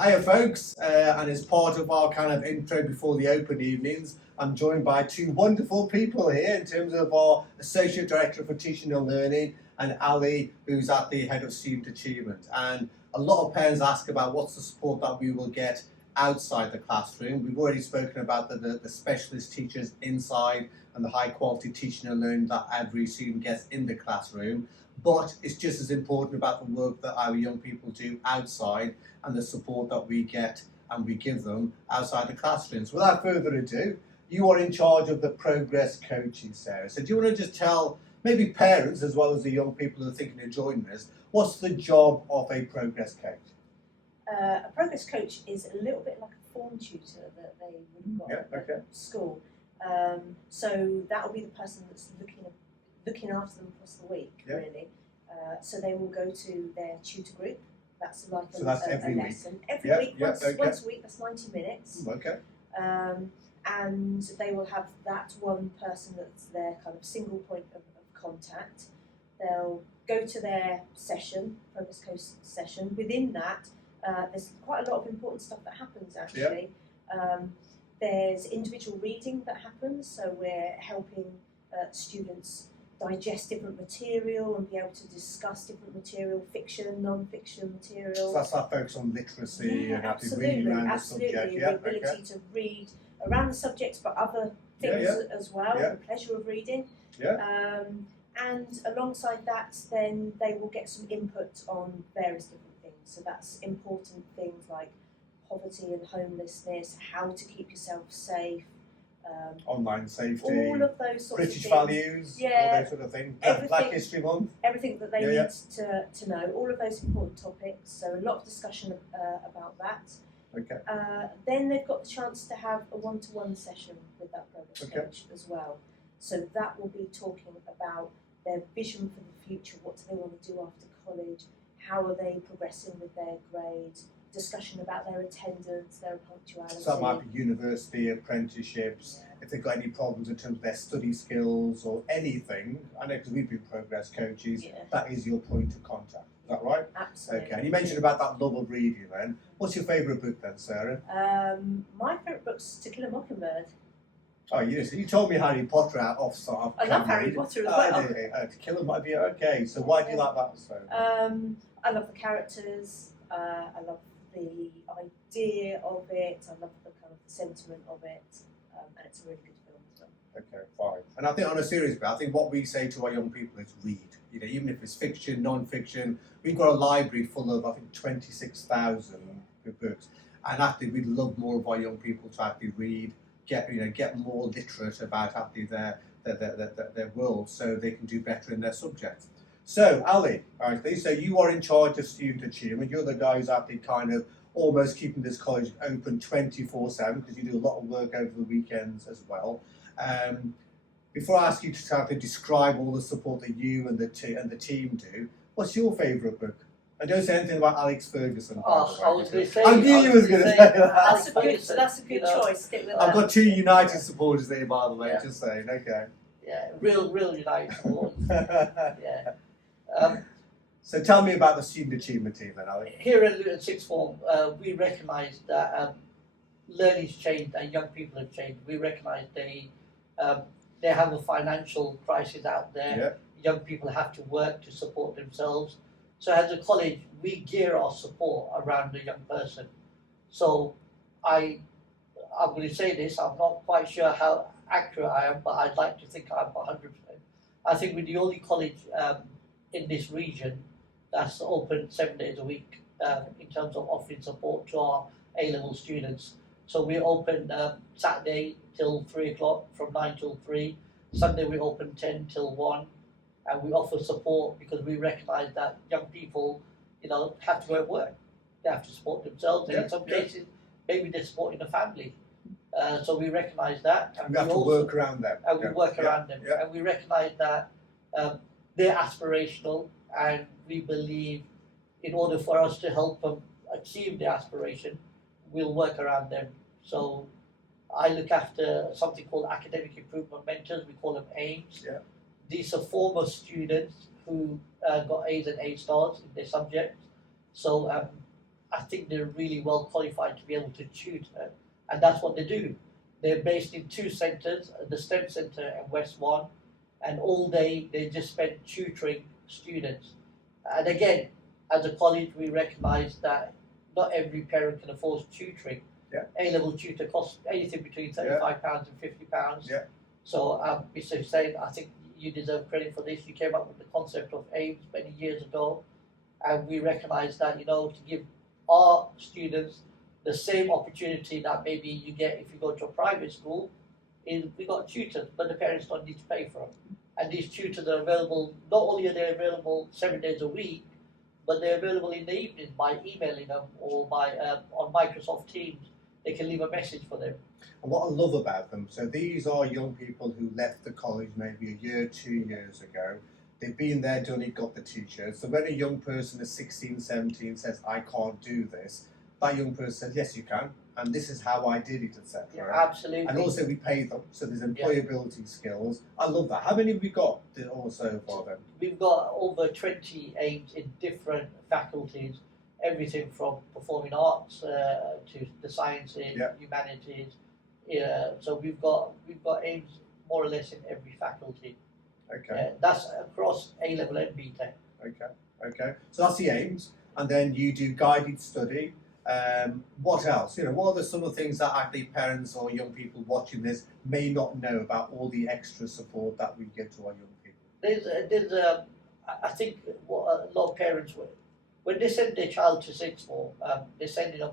Hiya folks, and as part of our kind of intro before the open evenings, I'm joined by two wonderful people here in terms of our Associate Director for Teaching and Learning and Ali, who's at the Head of Student Achievement. And a lot of parents ask about what's the support that we will get outside the classroom. We've already spoken about the specialist teachers inside and the high quality teaching and learning that every student gets in the classroom. But it's just as important about the work that our young people do outside and the support that we get and we give them outside the classrooms. Without further ado, you are in charge of the progress coaching, Sarah. So do you want to just tell maybe parents as well as the young people who are thinking of joining us, what's the job of a progress coach? A progress coach is a little bit like a form tutor that they would have got at school. So that will be the person that's looking after them across the week, really. So they will go to their tutor group. That's like a lesson. Every week, once a week, that's 90 minutes. And they will have that one person that's their kind of single point of contact. They'll go to their session, progress coach session. Within that, there's quite a lot of important stuff that happens actually. There's individual reading that happens, so we're helping students digest different material and be able to discuss different material, fiction, non-fiction material. So that's our focus on literacy and how to read around the subject. The ability to read around the subjects but other things as well, the pleasure of reading. And alongside that, then they will get some input on various different things. So that's important things like poverty and homelessness, how to keep yourself safe, online safety, all of those sorts British of values, all those sort of things. Black History Month, everything that they need to know, all of those important topics. So a lot of discussion about that. Then they've got the chance to have a one-to-one session with that progress coach as well. So that will be talking about their vision for the future. What do they want to do after college? How are they progressing with their grades? Discussion about their attendance, their punctuality. So that might be university, apprenticeships, if they've got any problems in terms of their study skills or anything. I know because we've been progress coaches, that is your point of contact. Is that right? Absolutely. Okay, and you mentioned about that love of reading then. What's your favourite book then, Sarah? My favourite book's To Kill a Mockingbird. Oh, yes, you told me Harry Potter I love Harry Potter as well. To Kill a Mockingbird, okay, so why do you like that so much? I love the characters, I love the idea of it, I love the kind of sentiment of it, and it's a really good film as well. Okay, fine. And I think on a serious bit, I think what we say to our young people is read. You know, even if it's fiction, non-fiction, we've got a library full of, I think, 26,000 books. And actually, we'd love more of our young people to actually read, get more literate about actually their world, so they can do better in their subjects. So, Ali, so you are in charge of student achievement. You're the guy who's actually kind of almost keeping this college open 24/7 because you do a lot of work over the weekends as well. Before I ask you to start to describe all the support that you and the team do, what's your favourite book? And don't say anything about Alex Ferguson. I was going to say. I knew you was going to say that. That's a good choice. Stick with I've that. got two United supporters there, by the way. Just saying. Okay. Yeah, real United supporters. So tell me about the student achievement team then, Ali. Here at Luton Sixth Form, we recognise that learning's changed and young people have changed. We recognise they have a financial crisis out there. Young people have to work to support themselves. So as a college, we gear our support around the young person. So I'm going to say this, I'm not quite sure how accurate I am, but I'd like to think I'm 100%. I think we're the only college in this region that's open 7 days a week in terms of offering support to our A-level students. So we're open Saturday till 3 o'clock from 9 till 3. Sunday we open 10 till 1. And we offer support because we recognise that young people, have to go and work. They have to support themselves. And in some cases, maybe they're supporting a family. So we recognise that. And we have to work around them. And we work around them. And we recognise that they're aspirational, and we believe in order for us to help them achieve their aspiration, we'll work around them. So I look after something called Academic Improvement Mentors. We call them AIMS. These are former students who got A's and A stars in their subjects. So I think they're really well qualified to be able to tutor, and that's what they do. They're based in two centres, the STEM Centre and West One, and all day they just spend tutoring students. And again, as a college, we recognise that not every parent can afford tutoring. Yeah. A-level tutor costs anything between £35 and £50. Yeah. So, Mr. Hussain, I think you deserve credit for this. You came up with the concept of AIMS many years ago, and we recognise that, to give our students the same opportunity that maybe you get if you go to a private school, is we got tutors, but the parents don't need to pay for them. And these tutors are available, not only are they available 7 days a week, but they're available in the evening by emailing them or by on Microsoft Teams. They can leave a message for them. And what I love about them, so these are young people who left the college maybe a year, 2 years ago. They've been there, done it, got the t-shirt. So when a young person is 16, 17 says, I can't do this, that young person says, yes, you can. And this is how I did it, etc. Yeah, absolutely. And also we pay them, so there's employability skills. I love that. How many have we got also for them? We've got over 20 AIMS in different faculties, everything from performing arts to the sciences, humanities. So we've got AIMS more or less in every faculty. Okay. That's across A-level and BTEC. Okay. So that's the AIMS, and then you do guided study. What else? What are some of the things that actually parents or young people watching this may not know about all the extra support that we give to our young people? I think what a lot of parents, when they send their child to sixth form, they're sending them.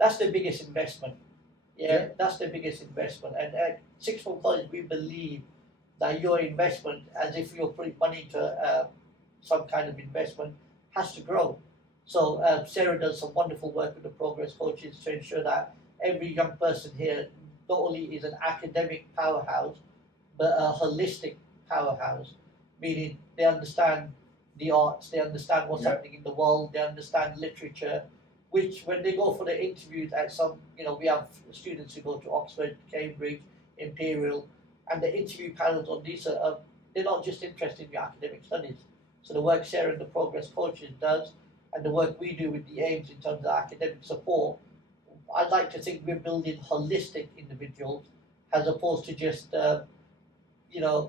That's the biggest investment. Yeah, that's the biggest investment. And at sixth form college, we believe that your investment, as if you're putting money into some kind of investment, has to grow. So Sarah does some wonderful work with the progress coaches to ensure that every young person here not only is an academic powerhouse, but a holistic powerhouse, meaning they understand the arts, they understand what's happening in the world, they understand literature, which when they go for the interviews at some, we have students who go to Oxford, Cambridge, Imperial, and the interview panels on these they're not just interested in your academic studies. So the work Sarah and the progress coaches does, and the work we do with the AIMS in terms of academic support, I'd like to think we're building holistic individuals as opposed to just,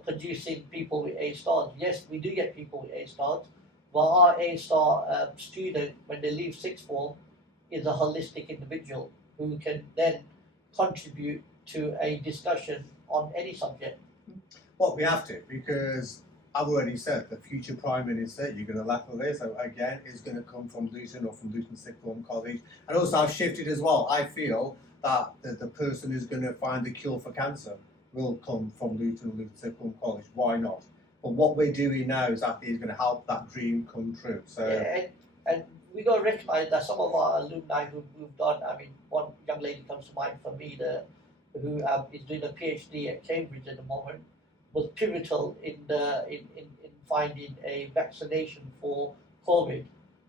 producing people with A stars. Yes, we do get people with A stars, but our A star student, when they leave sixth form, is a holistic individual who can then contribute to a discussion on any subject. Well, we have to, because I've already said the future Prime Minister, you're going to laugh at this, again, is going to come from Luton or from Luton Sixth Form College. And also I've shifted as well. I feel that the person who's going to find the cure for cancer will come from Luton or Luton Sixth Form College. Why not? But what we're doing now is actually going to help that dream come true. So, and we got to recognise that some of our alumni who've moved on, one young lady comes to mind for me who is doing a PhD at Cambridge at the moment, was pivotal in finding a vaccination for COVID.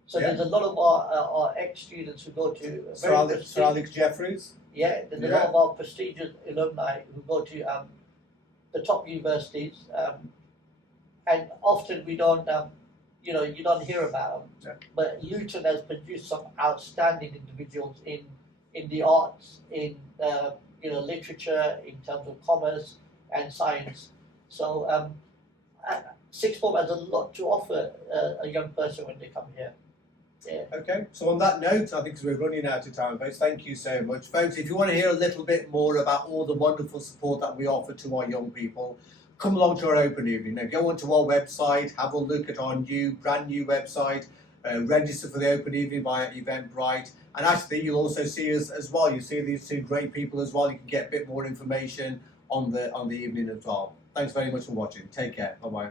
So there's a lot of our ex-students who go to Sir Alex Jeffreys. Yeah, there's a lot of our prestigious alumni who go to the top universities, and often we don't, you don't hear about them. Yeah. But Luton has produced some outstanding individuals in the arts, in literature, in terms of commerce and science. So sixth form has a lot to offer a young person when they come here. Yeah. Okay, so on that note, I think because we're running out of time, folks, thank you so much. Folks, if you want to hear a little bit more about all the wonderful support that we offer to our young people, come along to our open evening. Now, go onto our website, have a look at our brand new website, register for the open evening via Eventbrite, and actually you'll also see us as well. You see these two great people as well. You can get a bit more information on the evening as well. Thanks very much for watching. Take care. Bye-bye.